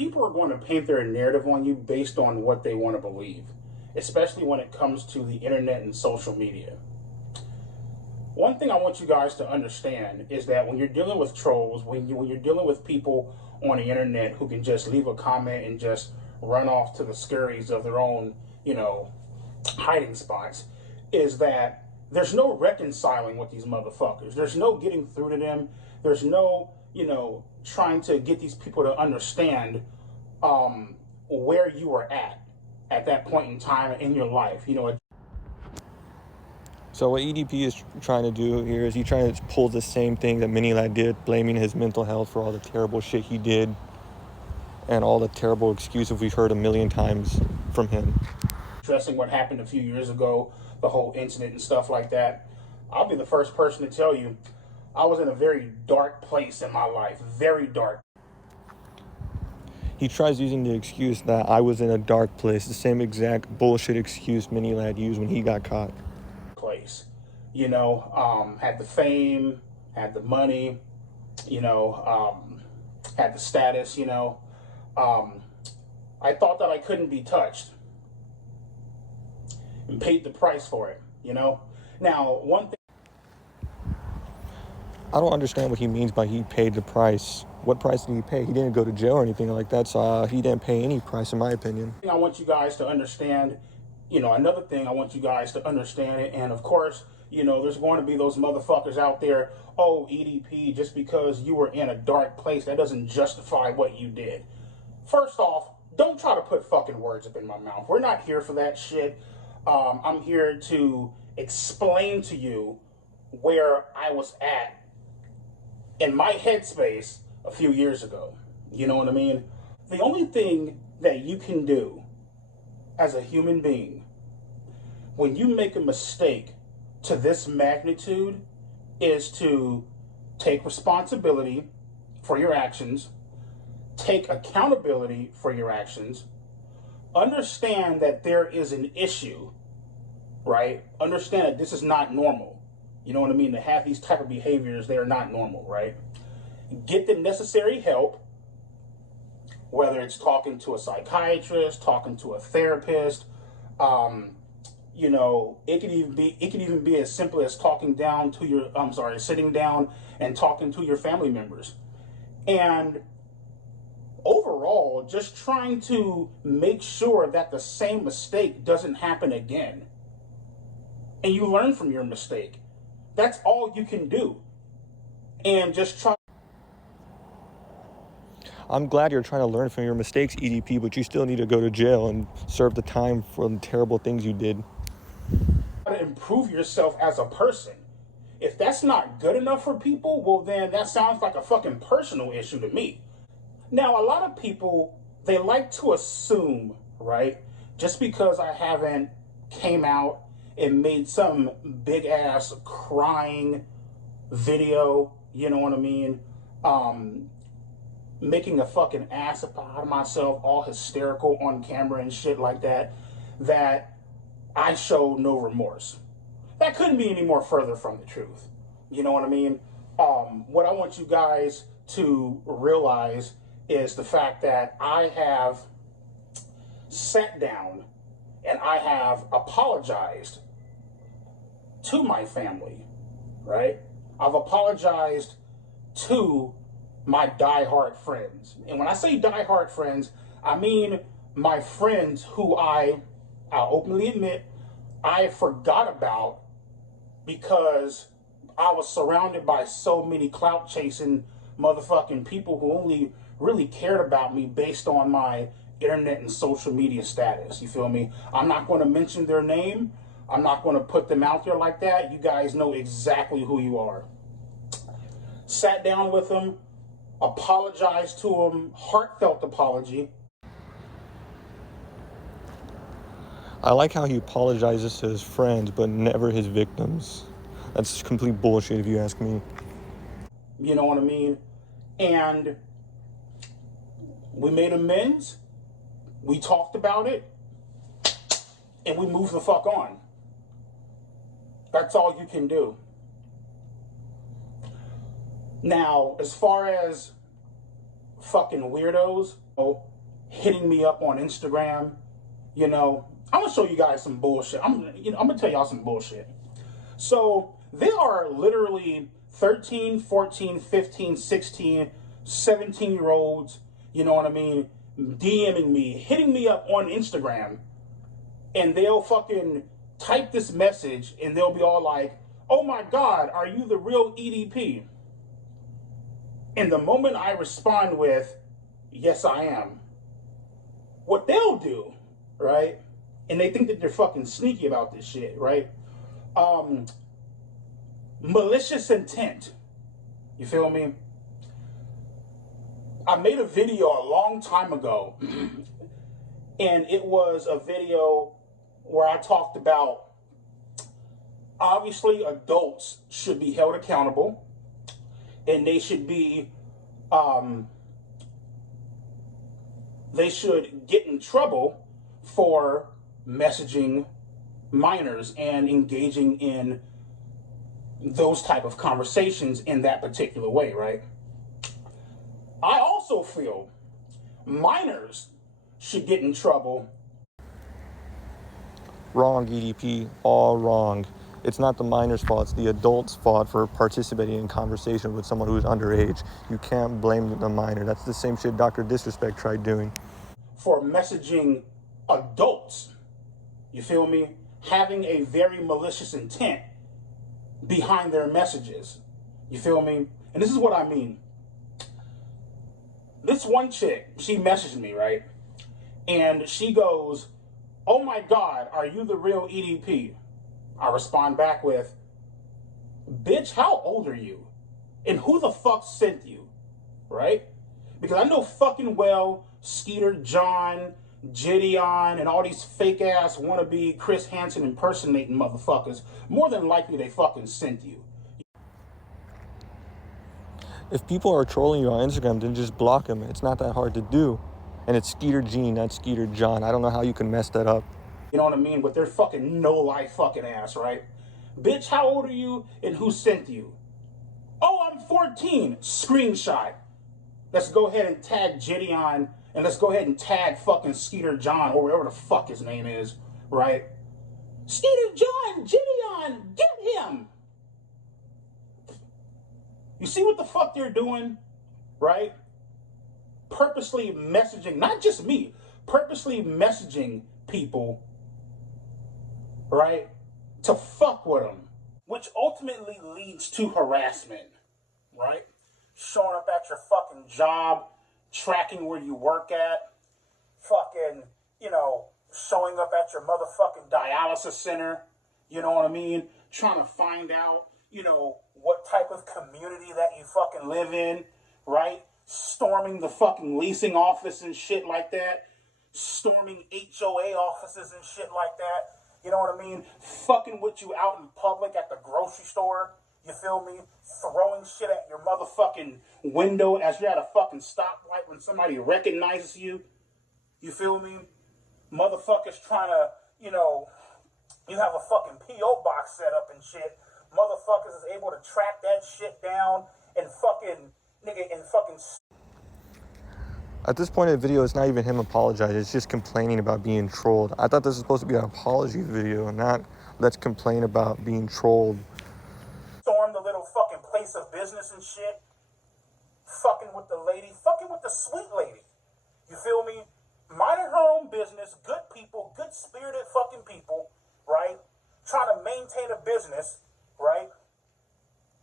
people are going to paint their narrative on you based on what they want to believe, especially when it comes to the internet and social media. One thing I want you guys to understand is that when you're dealing with trolls, when you're dealing with people on the internet who can just leave a comment and just run off to the scurries of their own, hiding spots, is that there's no reconciling with these motherfuckers. There's no getting through to them. There's no, trying to get these people to understand where you were at that point in time in your life. So what EDP is trying to do here is he's trying to pull the same thing that Minilad did, blaming his mental health for all the terrible shit he did and all the terrible excuses we've heard a million times from him. Addressing what happened a few years ago, the whole incident and stuff like that, I'll be the first person to tell you, I was in a very dark place in my life, very dark. He tries using the excuse that I was in a dark place, the same exact bullshit excuse Minilad used when he got caught. Place, had the fame, had the money, had the status, I thought that I couldn't be touched and paid the price for it, Now, one thing I don't understand what he means by he paid the price. What price did he pay? He didn't go to jail or anything like that, so he didn't pay any price, in my opinion. I want you guys to understand, another thing I want you guys to understand, and of course, there's going to be those motherfuckers out there, oh, EDP, just because you were in a dark place, that doesn't justify what you did. First off, don't try to put fucking words up in my mouth. We're not here for that shit. I'm here to explain to you where I was at in my headspace a few years ago. You know what I mean? The only thing that you can do as a human being when you make a mistake to this magnitude is to take responsibility for your actions, take accountability for your actions, understand that there is an issue, right? Understand that this is not normal. You know what I mean? To have these type of behaviors, they are not normal, right? Get the necessary help, whether it's talking to a psychiatrist, talking to a therapist, it could even be as simple as sitting down and talking to your family members. And overall, just trying to make sure that the same mistake doesn't happen again. And you learn from your mistake. That's all you can do. And just try. I'm glad you're trying to learn from your mistakes, EDP, but you still need to go to jail and serve the time for the terrible things you did. To improve yourself as a person. If that's not good enough for people, well then that sounds like a fucking personal issue to me. Now, a lot of people, they like to assume, right, just because I haven't came out and made some big ass crying video, you know what I mean, making a fucking ass out of myself, all hysterical on camera and shit like that, that I show no remorse. That couldn't be any more further from the truth. You know what I mean? What I want you guys to realize is the fact that I have sat down and I have apologized to my family, right? I've apologized to my diehard friends. And when I say diehard friends, I mean my friends who I'll openly admit I forgot about because I was surrounded by so many clout chasing motherfucking people who only really cared about me based on my internet and social media status. You feel me? I'm not going to mention their name. I'm not going to put them out there like that. You guys know exactly who you are. Sat down with them, apologized to them, heartfelt apology. I like how he apologizes to his friends, but never his victims. That's complete bullshit if you ask me. You know what I mean? And we made amends, we talked about it, and we moved the fuck on. That's all you can do. Now, as far as fucking weirdos hitting me up on Instagram. I'm gonna show you guys some bullshit. I'm gonna tell y'all some bullshit. So there are literally 13, 14, 15, 16, 17-year-olds, you know what I mean, DMing me, hitting me up on Instagram, and they'll fucking type this message and they'll be all like, "Oh my God, are you the real EDP?" And the moment I respond with, "Yes, I am," what they'll do, right? And they think that they're fucking sneaky about this shit, right? Malicious intent. You feel me? I made a video a long time ago, and it was a video where I talked about, obviously, adults should be held accountable, and they should get in trouble for messaging minors and engaging in those type of conversations in that particular way, right? I also feel minors should get in trouble. Wrong, EDP. All wrong. It's not the minor's fault. It's the adult's fault for participating in conversation with someone who's underage. You can't blame the minor. That's the same shit Dr. Disrespect tried doing. For messaging adults, you feel me? Having a very malicious intent behind their messages. You feel me? And this is what I mean. This one chick, she messaged me, right? And she goes, "Oh my God, are you the real EDP?" I respond back with, "Bitch, how old are you? And who the fuck sent you?" Right? Because I know fucking well Skeeter John, Gideon, and all these fake ass wannabe Chris Hansen impersonating motherfuckers, more than likely they fucking sent you. If people are trolling you on Instagram, then just block them. It's not that hard to do. And it's Skeeter Gene, not Skeeter John. I don't know how you can mess that up. You know what I mean? With their fucking no-life fucking ass, right? "Bitch, how old are you and who sent you?" "Oh, I'm 14. Screenshot. Let's go ahead and tag Gideon, and let's go ahead and tag fucking Skeeter John, or whatever the fuck his name is, right? "Skeeter John, Gideon, get him!" You see what the fuck they're doing, right? Purposely messaging, not just me, purposely messaging people, right, to fuck with them, which ultimately leads to harassment, right? Showing up at your fucking job, tracking where you work at, fucking, showing up at your motherfucking dialysis center, you know what I mean? Trying to find out, what type of community that you fucking live in, right? Storming the fucking leasing office and shit like that. Storming HOA offices and shit like that. You know what I mean? Fucking with you out in public at the grocery store. You feel me? Throwing shit at your motherfucking window as you're at a fucking stoplight when somebody recognizes you. You feel me? Motherfuckers trying to, you have a fucking P.O. box set up and shit. Motherfuckers is able to track that shit down and fucking, At this point in the video, it's not even him apologizing. It's just complaining about being trolled. I thought this was supposed to be an apology video, not let's complain about being trolled. Storm the little fucking place of business and shit. Fucking with the lady. Fucking with the sweet lady. You feel me? Minding her own business. Good people. Good spirited fucking people. Right? Trying to maintain a business. Right?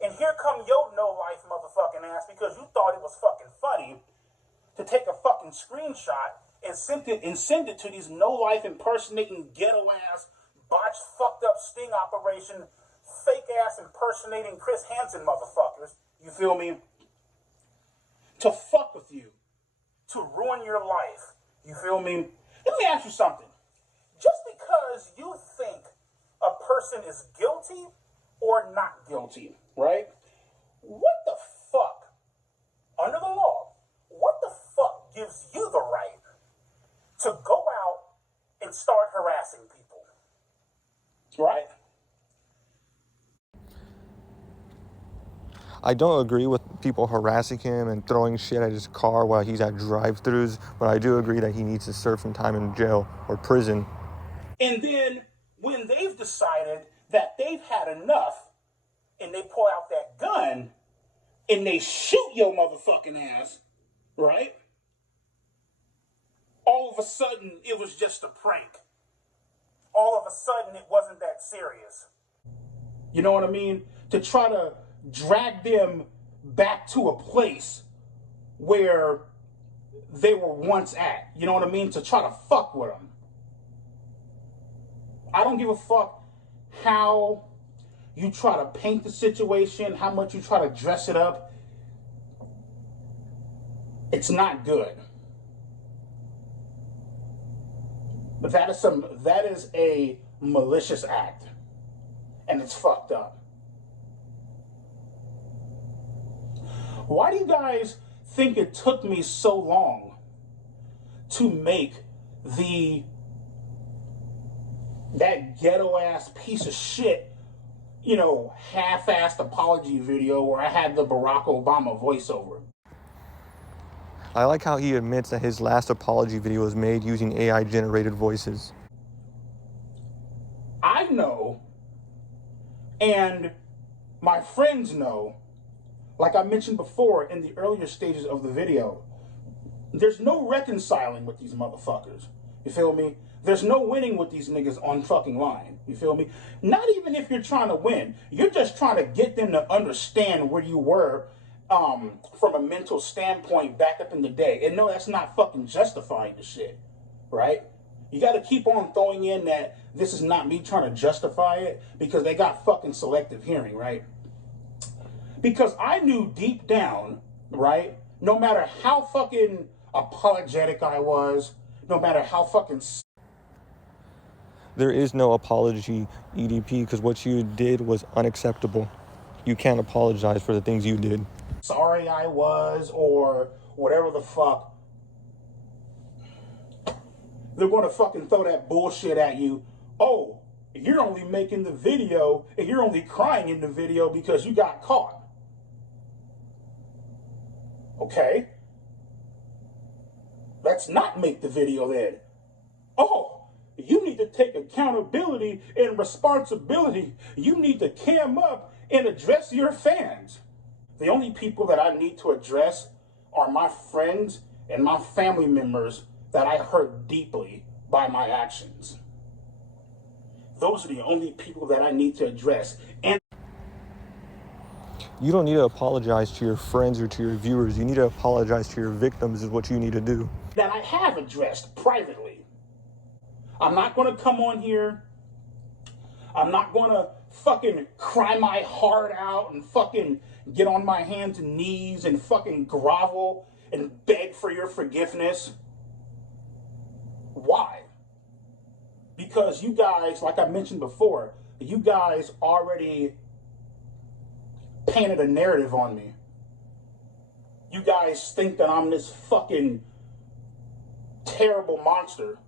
And here come your no-life motherfucking ass because you thought it was fucking funny to take a fucking screenshot and send it to these no-life impersonating ghetto-ass, botched, fucked up sting operation, fake-ass impersonating Chris Hansen motherfuckers, you feel me? To fuck with you. To ruin your life. You feel me? Let me ask you something. Just because you think a person is guilty or not guilty, right? What the fuck, under the law, what the fuck gives you the right to go out and start harassing people? Right? I don't agree with people harassing him and throwing shit at his car while he's at drive-thrus, but I do agree that he needs to serve some time in jail or prison. And then when they've decided that they've had enough and they pull out that gun and they shoot your motherfucking ass, right? All of a sudden, it was just a prank. All of a sudden, it wasn't that serious. You know what I mean? To try to drag them back to a place where they were once at. You know what I mean? To try to fuck with them. I don't give a fuck how you try to paint the situation, how much you try to dress it up. It's not good. But that is a malicious act. And it's fucked up. Why do you guys think it took me so long to make that ghetto ass piece of shit, half-assed apology video where I had the Barack Obama voiceover? I like how he admits that his last apology video was made using AI-generated voices. I know, and my friends know, like I mentioned before in the earlier stages of the video, there's no reconciling with these motherfuckers. You feel me? There's no winning with these niggas on fucking line. You feel me? Not even if you're trying to win. You're just trying to get them to understand where you were from a mental standpoint back up in the day. And no, that's not fucking justifying the shit, right? You got to keep on throwing in that this is not me trying to justify it because they got fucking selective hearing, right? Because I knew deep down, right, no matter how fucking apologetic I was, no matter how fucking... There is no apology, EDP, because what you did was unacceptable. You can't apologize for the things you did. Sorry I was, or whatever the fuck. They're going to fucking throw that bullshit at you. Oh, you're only making the video, and you're only crying in the video because you got caught. Okay. Let's not make the video then. Oh, you need to take accountability and responsibility. You need to cam up and address your fans. The only people that I need to address are my friends and my family members that I hurt deeply by my actions. Those are the only people that I need to address. And you don't need to apologize to your friends or to your viewers. You need to apologize to your victims is what you need to do. That I have addressed privately. I'm not going to come on here. I'm not going to fucking cry my heart out and fucking get on my hands and knees and fucking grovel and beg for your forgiveness. Why? Because you guys, like I mentioned before, you guys already painted a narrative on me. You guys think that I'm this fucking terrible monster.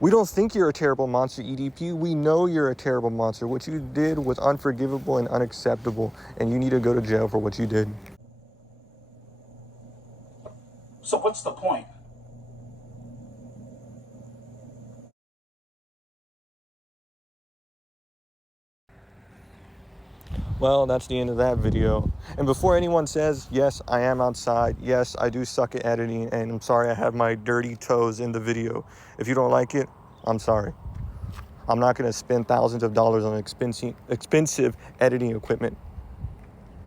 We don't think you're a terrible monster, EDP. We know you're a terrible monster. What you did was unforgivable and unacceptable, and you need to go to jail for what you did. So what's the point? Well, that's the end of that video. And before anyone says, yes, I am outside. Yes, I do suck at editing. And I'm sorry I have my dirty toes in the video. If you don't like it, I'm sorry. I'm not going to spend thousands of dollars on expensive editing equipment